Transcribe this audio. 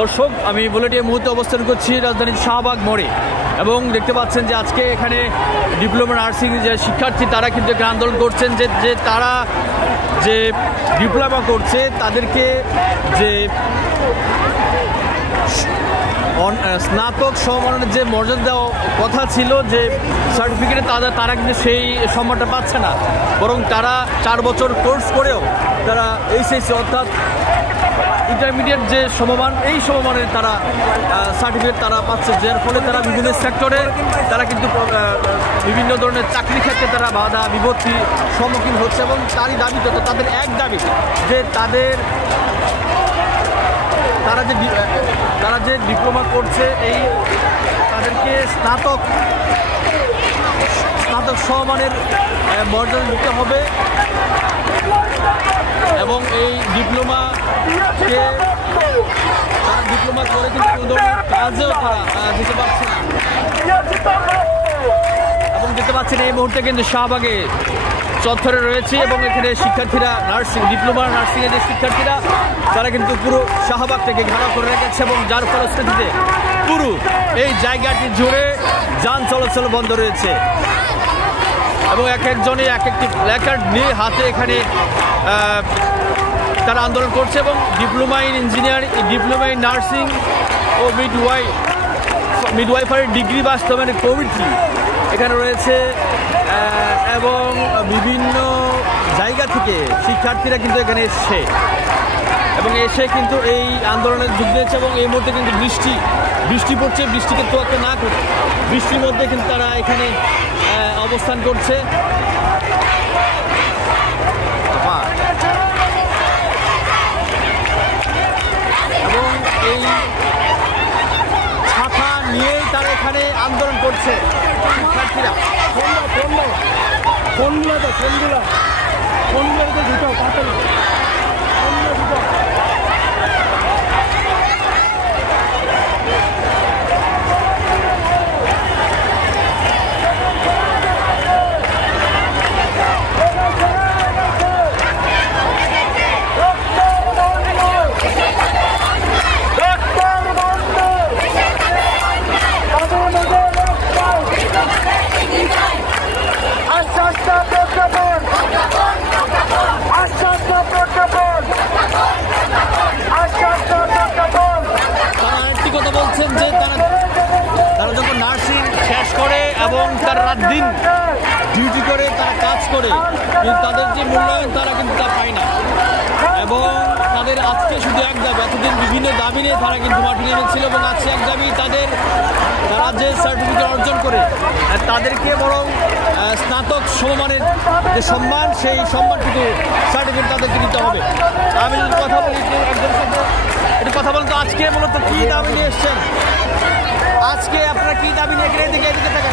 দর্শক, আমি বুলেটে এই মুহূর্তে অবস্থান করছি রাজধানীর শাহবাগ মোড়ে এবং দেখতে পাচ্ছেন যে আজকে এখানে ডিপ্লোমা নার্সিং যে শিক্ষার্থী তারা কিন্তু এখানে আন্দোলন করছেন যে তারা যে ডিপ্লোমা করছে তাদেরকে যে স্নাতক সমমানের যে মর্যাদা দেওয়া কথা ছিল, যে সার্টিফিকেটে তারা কিন্তু সেই সম্মানটা পাচ্ছে না, বরং তারা 4 বছর কোর্স করেও তারা এইচএসসি অর্থাৎ ইন্টারমিডিয়েট যে সমমান, এই সমমানের তারা সার্টিফিকেট তারা পাচ্ছে, যার ফলে তারা বিভিন্ন সেক্টরে তারা কিন্তু বিভিন্ন ধরনের চাকরি ক্ষেত্রে তারা বাধা বিপত্তির সম্মুখীন হচ্ছে। এবং তারই দাবি তো তাদের এক দাবি যে তারা যে ডিপ্লোমা করছে এই তাদেরকে স্নাতক সমমানের মর্যাদা দিতে হবে এবং এই ডিপ্লোমাকে তারা ডিপ্লোমা করে কিন্তু কোনো ধরনের কাজেও তারা দিতে পারছে না। এবং দেখতে পাচ্ছেন এই মুহূর্তে কিন্তু শাহবাগে চত্বরে রয়েছে এবং এখানে শিক্ষার্থীরা ডিপ্লোমা নার্সিংয়ের যে শিক্ষার্থীরা তারা কিন্তু পুরো শাহবাগটাকে ঘেরাও করে রেখেছে এবং যার ফলশ্রুতিতে পুরো এই জায়গাটি জুড়ে যান চলাচল বন্ধ রয়েছে এবং এক একজনে এক একটি প্ল্যাকার্ড নিয়ে হাতে এখানে তারা আন্দোলন করছে। এবং diploma in engineering, diploma in nursing ও মিডওয়াইফারি ডিগ্রি বাস্তবায়নের কমিটি এখানে রয়েছে এবং বিভিন্ন জায়গা থেকে শিক্ষার্থীরা কিন্তু এখানে এসছে এবং এসে কিন্তু এই আন্দোলনে যোগ দিয়েছে। এবং এই মুহূর্তে কিন্তু বৃষ্টি পড়ছে, বৃষ্টিকে তোয়াক্কা না করে বৃষ্টির মধ্যে কিন্তু তারা এখানে অবস্থান করছে। এবং এই ছাতা নিয়েই তারা এখানে আন্দোলন করছে শিক্ষার্থীরা। বলছেন যে তারা যখন নার্সিং শেষ করে এবং তারা রাত দিন ডিউটি করে তারা কাজ করে, কিন্তু তাদের যে মূল্যায়ন তারা কিন্তু তা পায় না। এবং তাদের আজকে শুধু এক দাবি, এতদিন বিভিন্ন দাবি নিয়ে তারা কিন্তু মাঠে নেমেছিল এবং আজকে এক দাবি তারা যে সার্টিফিকেট অর্জন করে তাদেরকে বরং স্নাতক সমমানের যে সম্মান, সেই সম্মানটুকু সার্টিফিকেট তাদেরকে দিতে হবে। আমি যদি কথা বলি একজনের সাথে একটু কথা বলেন তো, আজকে মূলত কী দাবি নিয়ে এসছেন? আজকে আপনারা কী দাবি নিয়ে এদিকে থাকেন?